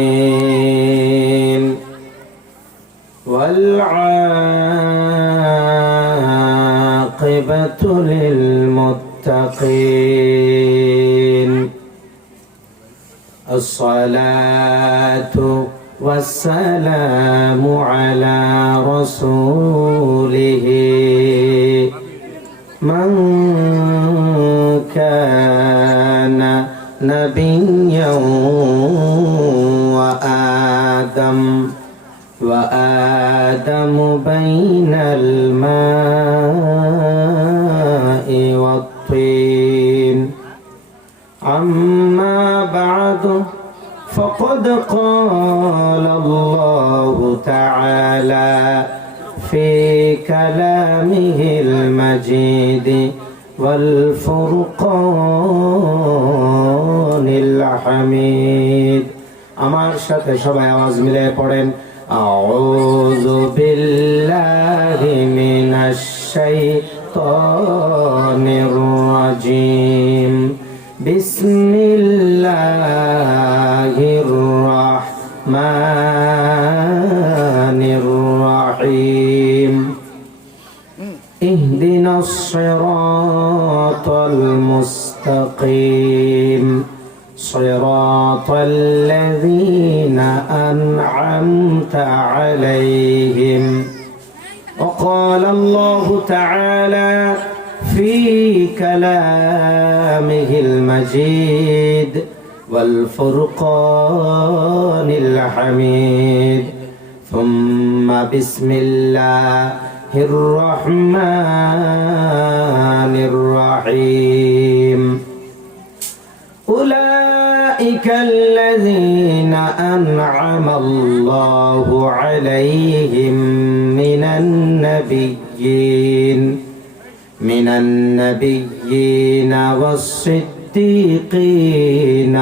العالمين والعاقبة للمتقين الصلاة والسلام على رسوله من كان نبيا وآدم بين الماء والطين أما بعد فقد قال الله تعالى في كلامه المجيد والفرقان الحميد আমার সাথে সবাই আওয়াজ মিলিয়ে পড়েন আউযু বিল্লাহি মিনাশ শাইতানির রাজিম বিসমিল্লাহির রাহমানির রহিম ইহদিনাস সিরাতাল মুস্তাকিম صراط الذين أنعمت عليهم وقال الله تعالى في كلامه المجيد والفرقان الحميد ثم بسم الله الرحمن الرحيم أولئك الذين أنعم الله عليهم من النبيين والصديقين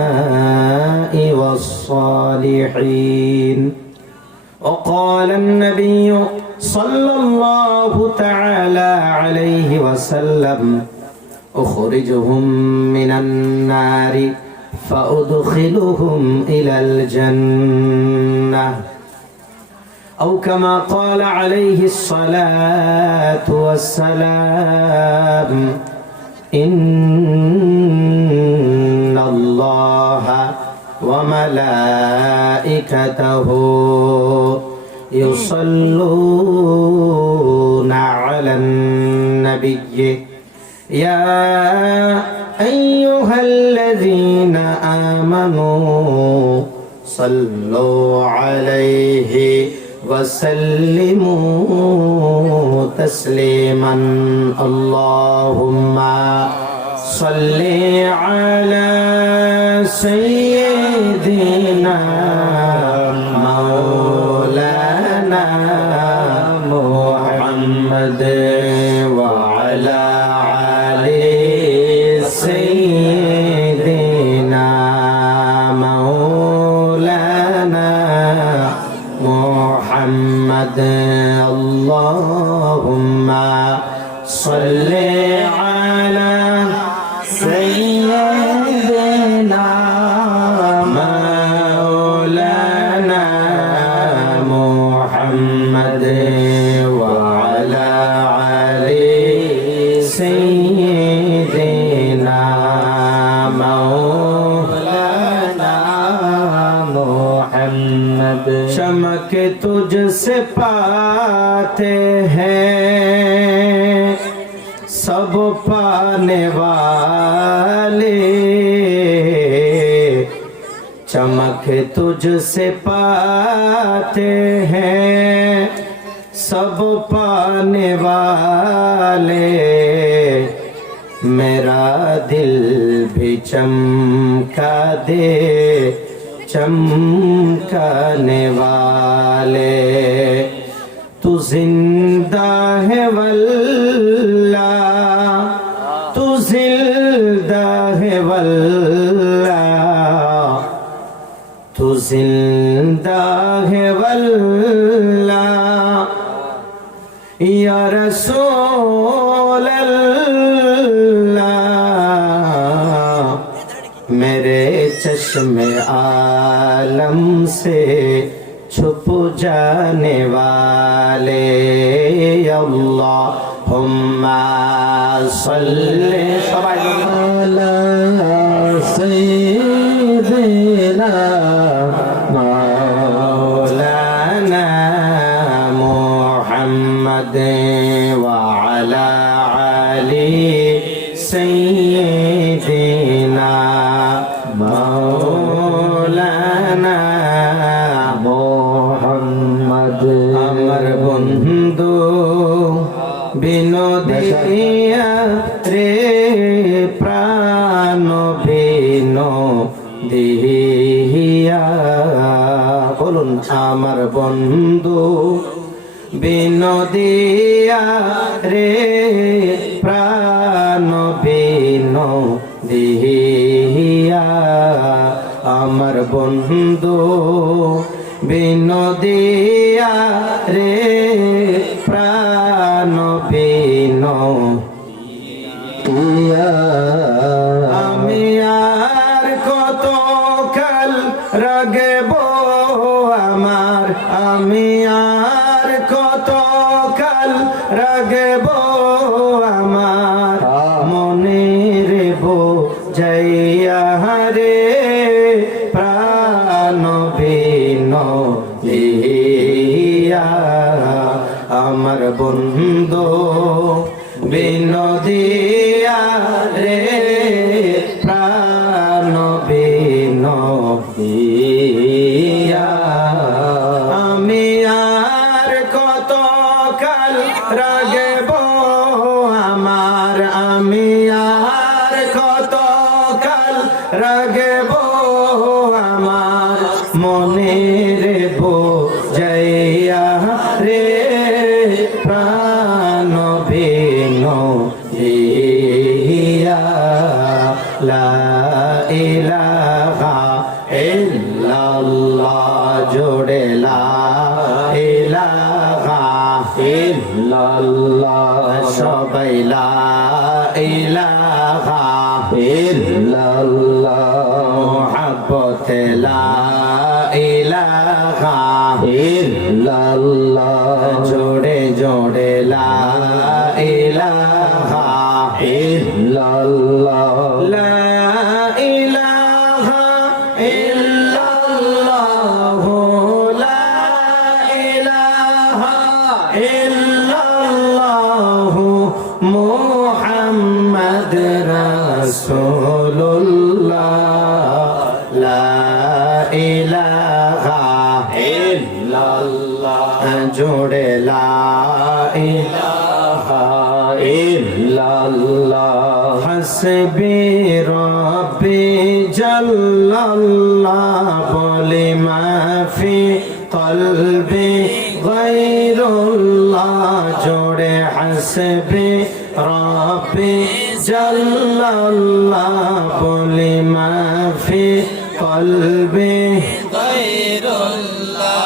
والشهداء والصالحين وقال النبي صلى الله تعالى عليه وسلم أخرجهم من النار فأدخلهم إلى الجنة أو كما قال عليه الصلاة والسلام إن الله وملائكته يصلون على النبي يا أيها الذين آمنوا صلوا عليه وسلموا تسليما اللهم صل على سيدنا مولانا محمد وعلى سيدنا مولانا محمد اللهم صل على سيدنا مولانا محمد وعلى سيدنا مولانا محمد चमक तुझसे पाते हैं सब पाने वाले चमक तुझसे पाते हैं सब पाने वाले मेरा दिल भी चमका दे चमकाने वाले तू जिंदा है वल्ला तू जिंदा है वल्ला तू जिंदा है वल्ला या रसूल अल्लाह मेरे चश्मे आलम से छुप जाने वाले अल्लाहुम्मा सल्ली अला सय्यिदिना मौलाना मुहम्मद व अला आलि सय्यिदिना मौलाना मुहम्मद। আমার বন্ধু বিনোদিয়া রে প্রাণ বিনোদিয়া, বলুন আমার বন্ধু বিনোদিয়া রে প্রাণ বিনোদিয়া, আমার বন্ধু বিনোদিয়া রে প্রাণ বিনোদিয়া। আমি আর কত কাল রাগব আমার, আমি আর কত কাল রাগব আমার মনের বোঝাইয়া রে প্রাণ বিনোদিয়া, আমার বন্ধু বিনোদিয়া রে প্রাণ বিনোদিয়া। আমি আর কত কাল রাগব আমার, আমি আর কত কাল রাগব আমার মনের বোঝাইয়া রে প্রাণ বিনোদিয়া। লা ইলাহা ইল্লাল্লাহ জোড়ে লা ইলাহা ইল্লাল্লাহ, সবাই লা ইলাহা ইল্লাল্লাহ, মুহাব্বতে লা ইলাহা ইল্লাল্লাহ, জোড়ে জোড়ে লা ইলাহা ইল্লাল্লাহ। লা ইলাহা ইল্লাল্লাহ, লা ইলাহা ইল্লাল্লাহ, মুহাম্মদ রাসূলুল্লাহ। লা ইলাহা ইল্লাল্লাহ জোড়ে লা ইলাহা ইল্লাল্লাহ। হাসবি রব্বি জাল্লাল্লাহ বলে মাফি কলবি গায়রুল্লাহ, জোড়ে হাসবি রব্বি জাল্লাল্লাহ বলে মাফি কলবি গায়রুল্লাহ।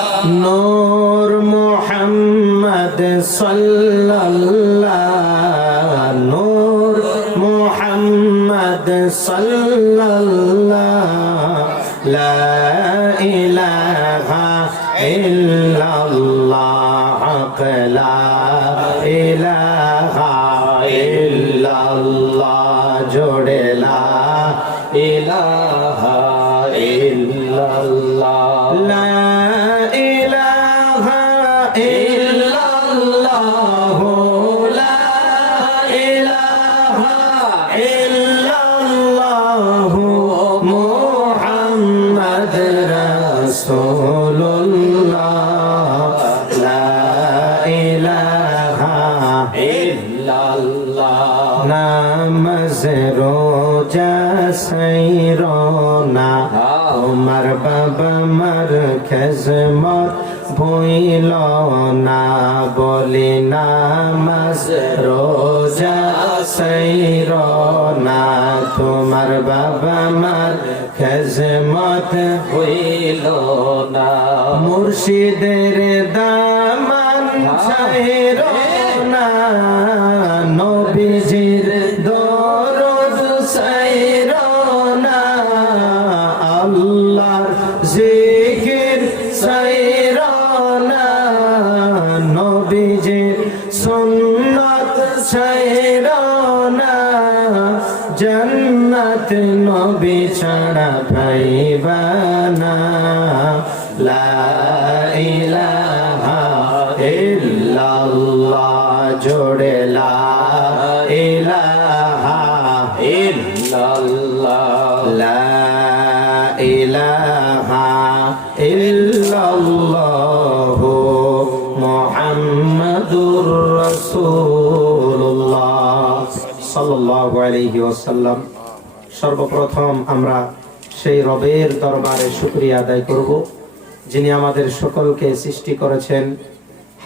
নূর মুহাম্মদ সাল্লাল্লাহ, নূর মুহাম্মদ সাল্লাল্লাহ। লা ইলাহা ইল্লাল্লাহ, লা ইলাহা ইল্লাল্লাহ জোড়ে লা ইলাহা ইল্লাল্লাহ। লা ইলাহা ইল্লাল্লাহ, লা ইলাহা ইল্লাল্লাহ, মুহাম্মদ রাসূলুল্লাহ। লা ইলাহা ইল্লাল্লাহ। নামাজ রোজা সাইরনা, তোমার বাবা মার খেজমত ভুইল না, বলি নামাজ রোজা সাইরনা, তোমার বাবা মার খেজমত ভুইল না। মুর্শিদের দামান সাইরনা, নবীজির দরদ সাইরনা, জান্নাত নবী ছাড়া পাইবা না লা ইলাহা ইল্লাল্লাহ জোড়ে লা ইলাহা ইল্লাল্লাহ লা ইলাহা ইল্লাল্লাহ মুহাম্মাদুর রাসূলুল্লাহ সাল্লাল্লাহু আলাইহি ওয়াসাল্লাম। সর্বপ্রথম আমরা সেই রবের দরবারে শুকরিয়া আদায় করব যিনি আমাদের সকলকে সৃষ্টি করেছেন,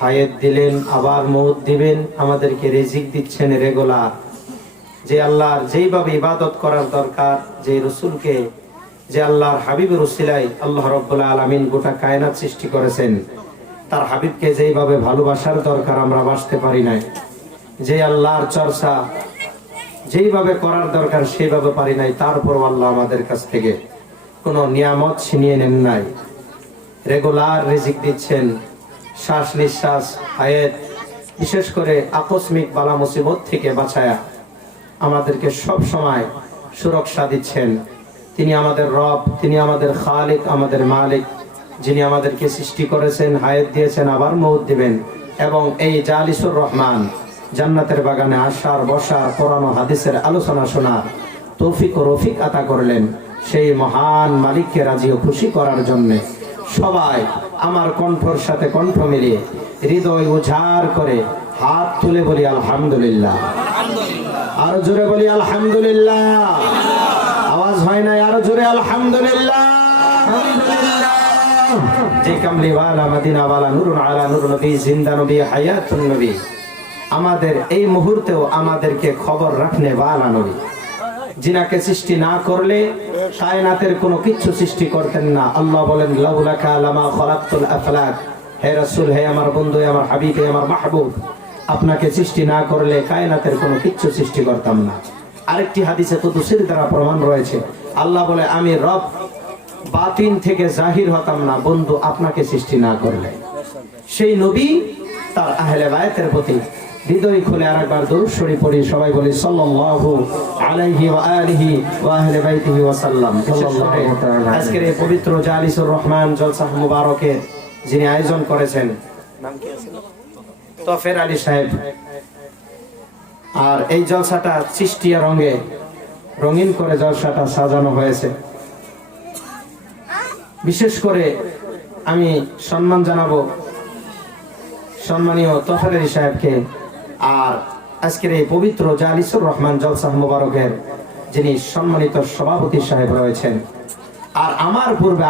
হায়াত দিলেন, আবার মউত দিবেন, আমাদেরকে রিজিক দিচ্ছেন রেগুলার। যে আল্লাহর যেইভাবে ইবাদত করার দরকার, যে রসুলকে, যে আল্লাহর হাবিবের উসিলায় আল্লাহ রাব্বুল আলামিন গোটা কায়নাত সৃষ্টি করেছেন, তার হাবিবকে যেইভাবে ভালোবাসার দরকার আমরা বাসতে পারি নাই। যে আল্লাহর চর্চা যেইভাবে করার দরকার সেইভাবে পারি নাই, তারপর আল্লাহ আমাদের কাছ থেকে কোনো নিয়ামত ছিনিয়ে নেন নাই। রেগুলার রিজিক দিচ্ছেন, শ্বাস নিঃশ্বাস, হায়াত, বিশেষ করে আকস্মিক বালা মুসিবত থেকে বাঁচায়া আমাদেরকে সব সময় সুরক্ষা দিচ্ছেন। তিনি আমাদের রব, তিনি আমাদের খালিক, আমাদের মালিক, যিনি আমাদেরকে সৃষ্টি করেছেন, হায়াত দিয়েছেন, আবার মউত দিবেন। এবং এই জালিসুর রহমান জান্নাতের বাগানে আসার, বসার, কোরআন ও হাদিসের আলোচনা শোনার তৌফিক ও রফিক আতা করলেন। সেই মহান মালিককে রাজি ও খুশি করার জন্য সবাই আমার কণ্ঠর সাথে কণ্ঠ মিলিয়ে হৃদয় উজাড় করে হাত তুলে বলি আলহামদুলিল্লাহ। আরো জোরে বলি আলহামদুলিল্লাহ। আওয়াজ হয় না, আরো জোরে আলহামদুলিল্লাহ। যে কামলিওয়ালা মদিনাওয়ালা নূরুন আলা নূর নবী, জিন্দা নবী, হায়াতুন নবী, আমাদের এই মুহূর্তেও আমাদেরকে খবর রাখনে ওয়ালা নবী, যিনাকে সৃষ্টি না করলে কায়নাতের কোনো কিছু সৃষ্টি করতেন না। আল্লাহ বলেন লাউলাকা লামা খলাকতুল আফলাক, হে রাসূল, হে আমার বন্ধু, হে আমার হাবিব, হে আমার মাহবুব, আপনাকে সৃষ্টি না করলে কায়নাতের কোনো কিছু সৃষ্টি করতাম না। আরেকটি হাদিসে কুদসির দ্বারা প্রমাণ রয়েছে, আল্লাহ বলে আমি রব বাতিন থেকে জাহির হতাম না বন্ধু আপনাকে সৃষ্টি না করলে। সেই নবী তার আহলে বায়তের প্রতি হৃদয় খুলে আরেকবার দরুদ শরীফ পড়ি, সবাই বলি সাল্লাল্লাহু আলাইহি ওয়া আলিহি ওয়া আহলে বাইতিহি ওয়া সাল্লাম। আজকের এই পবিত্র জালিসুর রহমান জলসা মুবারকে যিনি আয়োজন করেছেন, নাম কি আছে? তফের আলী সাহেব। আর এই জলসাটা চিষ্টিয়া রঙে রঙিন করে জলসাটা সাজানো হয়েছে। বিশেষ করে আমি সম্মান জানাবো সম্মানীয় তফের আলী সাহেবকে, আর আজকের এই পবিত্র জালিসুর রহমান জলসা মুবারকের যিনি সম্মানিত সভাপতি সাহেব রয়েছেন। আর আমার পূর্বে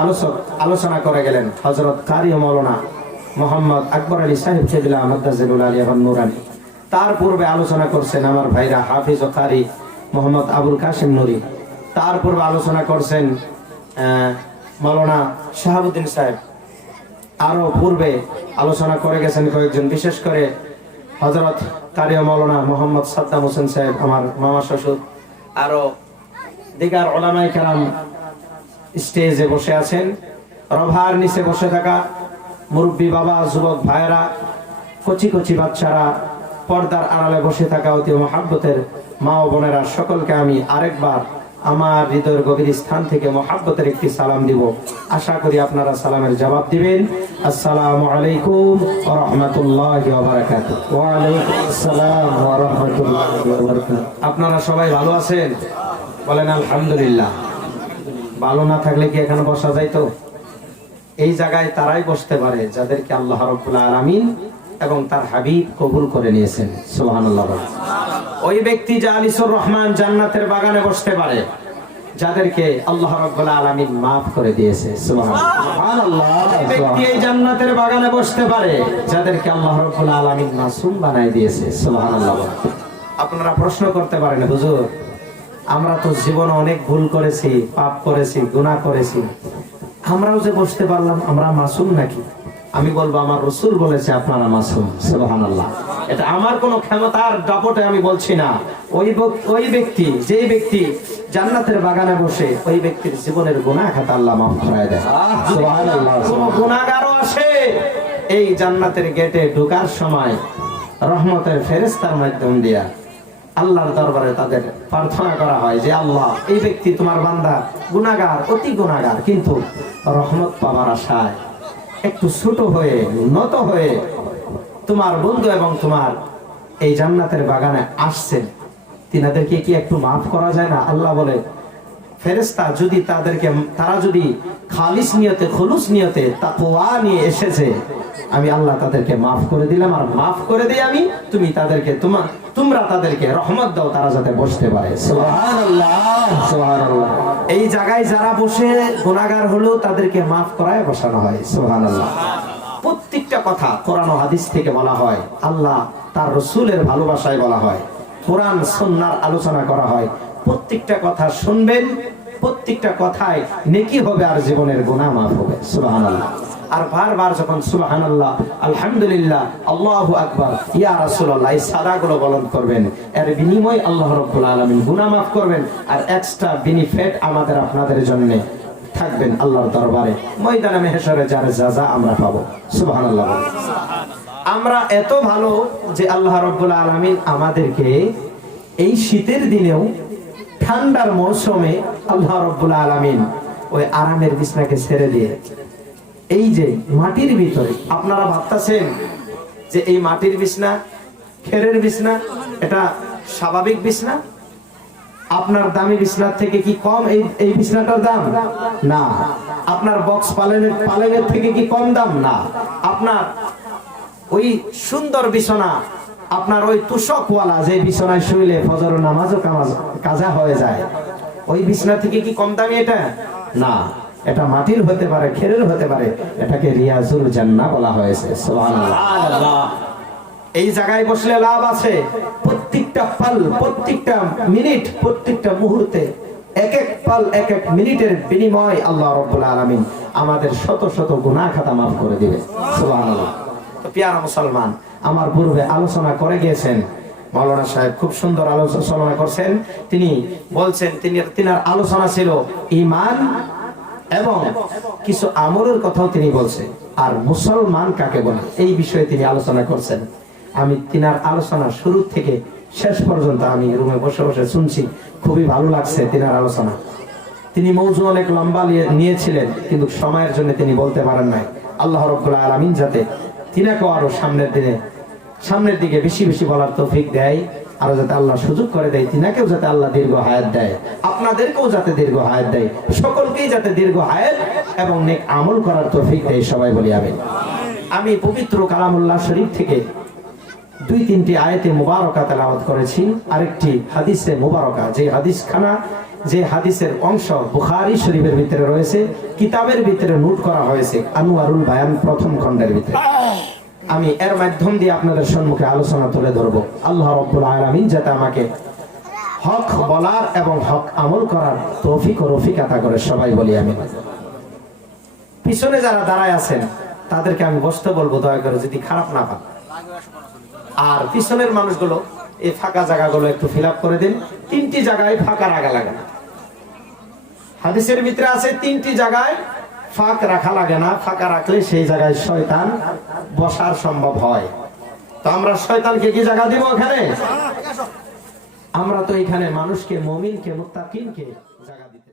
আলোচনা করে গেলেন হযরত কারি মাওলানা মোহাম্মদ আকবর আলী সাহেব কেবলা মাদ্দাজিলুল আলিয়া ওয়ান নুরানি। তার পূর্বে আলোচনা করছেন আমার ভাইরা হাফিজ ও কারি মোহাম্মদ আবুল কাসিম নুরি। তার পূর্বে আলোচনা করছেন মাওলানা শাহাবুদ্দিন সাহেব। আরো পূর্বে আলোচনা করে গেছেন কয়েকজন, বিশেষ করে হযরত কারি মাওলানা মোহাম্মদ সাদ্দাম হোসেন সাহেব, আমার মামা শ্বশুর। আরো দিগার উলামায়ে কেরাম স্টেজে বসে আছেন। রভার নিচে বসে থাকা মুরব্বী বাবা, যুবক ভাইরা, কচি কচি বাচ্চারা, পর্দার আড়ালে বসে থাকা অতি মহাব্বতের মা ও বোনেরা, সকলকে আমি আরেকবার আমার হৃদয়ের গভীর স্থান থেকে মহাব্বতের একটি সালাম দিব। আশা করি আপনারা সালামের জবাব দিবেন। আসসালামু আলাইকুম ওয়া রাহমাতুল্লাহি ওয়া বারাকাতুহু। ওয়া আলাইকুম আসসালাম ওয়া রাহমাতুল্লাহি ওয়া বারাকাতুহু। আপনারা সবাই ভালো আছেন? বলেন আলহামদুলিল্লাহ। ভালো না থাকলে কি এখানে বসা যাইতো? এই জায়গায় তারাই বসতে পারে যাদেরকে আল্লাহ রাব্বুল আলামিন এবং তার হাবিব কবুল করে নিয়েছেন। সুবহানাল্লাহ। ওই ব্যক্তি জালিসুর রহমান জান্নাতের বাগানে বসতে পারে যাদেরকে আল্লাহ রাব্বুল আলামিন maaf করে দিয়েছে। সুবহানাল্লাহ। ওই ব্যক্তি এই জান্নাতের বাগানে বসতে পারে যাদেরকে আল্লাহ রাব্বুল আলামিন মাসুম বানায় দিয়েছে। সুবহানাল্লাহ। আপনারা প্রশ্ন করতে পারেন, হুজুর আমরা তো জীবনে অনেক ভুল করেছি, পাপ করেছি, গুনাহ করেছি, আমরাও যে বসতে পারলাম, আমরা মাসুম নাকি? আমি বলবো আমার রাসূল বলেছে আপনারা মাসুম। সুবহানাল্লাহ। এটা আমার কোনো ক্ষমতার দাপটে আমি বলছি না। ওই ব্যক্তি, যেই ব্যক্তি জান্নাতের বাগানে বসে, ওই ব্যক্তির জীবনের গুনাহ খাতা আল্লাহ maaf করে দেয়। সুবহানাল্লাহ। কোন গুনাহগারও আসে এই জান্নাতের গেটে ঢোকার সময় রহমতের ফেরেশতার মাধ্যম দিয়া আল্লাহর দরবারে তাদের প্রার্থনা করা হয় যে আল্লাহ, এই ব্যক্তি তোমার বান্দা গুনাহগার, অতি গুনাহগার, কিন্তু রহমত পাবার আশায় একটু ছোট হয়ে নত হয়ে তোমার বন্ধু এবং তোমার এই জান্নাতের বাগানে আসছেন, তিনাদেরকে কি একটু মাফ করা যায় না? আল্লাহ বলে, ফেরেশতা যদি তারা যদি খালিস নিয়তে, খুলুস নিয়তে, তাকওয়া নিয়ে এসেছে, আমি আল্লাহ তাদেরকে মাফ করে দিলাম। আর মাফ করে দিই আমি, তোমরা তাদেরকে রহমত দাও, তারা যাতে বসতে পারে। সুবহানাল্লাহ, সুবহানাল্লাহ। এই জায়গায় যারা বসে গুনাহগার হলো তাদেরকে মাফ করায় বসানো হয়। সুবহানাল্লাহ। প্রত্যেকটা কথা কোরআন ও হাদিস থেকে বলা হয়, আল্লাহ তার রাসূলের ভালোবাসায় বলা হয়, কোরআন সুন্নাহর আলোচনা করা হয়। প্রত্যেকটা কথা শুনবেন, প্রত্যেকটা কথায় নেকি হবে আর জীবনের গুনাহ মাফ হবে। সুবহানাল্লাহ। আর বারবার যখন সুবহানাল্লাহ, আলহামদুলিল্লাহ, আল্লাহু আকবার, ইয়া রাসূলুল্লাহ এই সাদাগুলো বলন করবেন, এর বিনিময়ে আল্লাহ রাব্বুল আলামিন গুনাহ মাফ করবেন। আর এক্সট্রা বেনিফিট আমাদের আপনাদের জন্য থাকবেন আল্লাহর দরবারে, ময়দানে মাহশরে যার জাযা আমরা পাবো। সুবহানাল্লাহ। আমরা এত ভালো যে আল্লাহ রাব্বুল আলামিন আমাদেরকে এই শীতের দিনেও, ঠান্ডার মৌসুমে আল্লাহ রাব্বুল আলামিন ওই আরামের বিছনাকে ছেড়ে দিয়ে এই যে মাটির ভিতরে, আপনারা ভাবতেছেন যে এই মাটির বিছনা, খেরের বিছনা, এটা স্বাভাবিক বিছনা? আপনার দামি বিছনার থেকে কি কম এই বিছনাটার দাম? না। আপনার বক্স পালনের থেকে কি কম দাম? না। আপনার ওই সুন্দর বিছানা, আপনার ওই তুষকওয়ালা যে বিছানায় শুইলে ফজর নামাজও কাজা হয়ে যায়, ওই বিছনা থেকে কি কম দামি এটা? না। এটা মাটির হতে পারে, খেরের হতে পারে, এটাকে রিয়াজুল জান্নাহ বলা হয়েছে। সুবহানাল্লাহ। এই জায়গায় বসলে লাভ আছে। প্রত্যেকটা পাল, প্রত্যেকটা মিনিট, প্রত্যেকটা মুহূর্তে, এক এক পাল, এক এক মিনিটের বিনিময় আল্লাহ রাব্বুল আলামিন আমাদের শত শত গুনাহ খাতা মাফ করে দিবে। সুবহানাল্লাহ। তো প্রিয় মুসলমান, আমার পূর্বে আলোচনা করে গিয়েছেন মাওলানা সাহেব, খুব সুন্দর আলোচনা করছেন। তিনি বলছেন, তিনার আলোচনা ছিল ঈমান এবং কিছু আমলের কথাও তিনি বলছেন, আর মুসলমান কাকে বলে এই বিষয়ে তিনি আলোচনা করছেন। আমি তিনার আলোচনা শুরু থেকে শেষ পর্যন্ত আমি রুমে বসে বসে শুনছি, খুবই ভালো লাগছে তিনার আলোচনা। তিনি মৌজু অনেক লম্বা নিয়েছিলেন, কিন্তু সময়ের জন্য তিনি বলতে পারেন নাই। আল্লাহ রাব্বুল আলামিন যাতে তিনাকেও আরো সামনের দিকে বেশি বেশি বলার তৌফিক দেয়, আরো যাতে আল্লাহ সুযোগ করে দেয়, তিনাকেও যাতে আল্লাহ দীর্ঘ হায়াত দেয়, আপনাদেরকেও যাতে দীর্ঘ হায়াত দেয়, সকলকেই যাতে দীর্ঘ হায়াত এবং নেক আমল করার তৌফিক দেয়। সবাই বলি আমিন। আমি পবিত্র কালামুল্লাহ শরীফ থেকে 2-3টি আয়াতে মুবারকা তেলাওয়াত করেছি, আরেকটি হাদিসে মুবারকা, যে হাদিসের অংশ বুখারী শরীফের ভিতরে রয়েছে, কিতাবের ভিতরে নোট করা হয়েছে আনোয়ারুল বায়ান প্রথম খণ্ডের ভিতরে। আমি এর মাধ্যম দিয়ে আপনাদের সম্মুখে আলোচনা তুলে ধরবো। আল্লাহ রাব্বুল আলামিন যাতে আমাকে হক বলার এবং হক আমল করার তৌফিক ও রফিক আতা করে। সবাই বলি আমিন। পিছনে যারা দাঁড়ায় আছেন তাদেরকে আমি বসতে বলবো, দয়া করে, যদি খারাপ না পান। আর পিছনের মানুষগুলো এই ফাঁকা জায়গাগুলো একটু ফিল আপ করে দিন। 3টি জায়গায় ফাঁকা রাখা লাগে না। হাদিসের ভিতরে আছে 3টি জায়গায় ফাঁক রাখা লাগে না, ফাঁকা রাখলে সেই জায়গায় শয়তান বসার সম্ভব হয়। তো আমরা শয়তানকে কি জায়গা দিব এখানে? আমরা তো এখানে মানুষকে, মুমিনকে, মুত্তাকিনকে জায়গা দিতে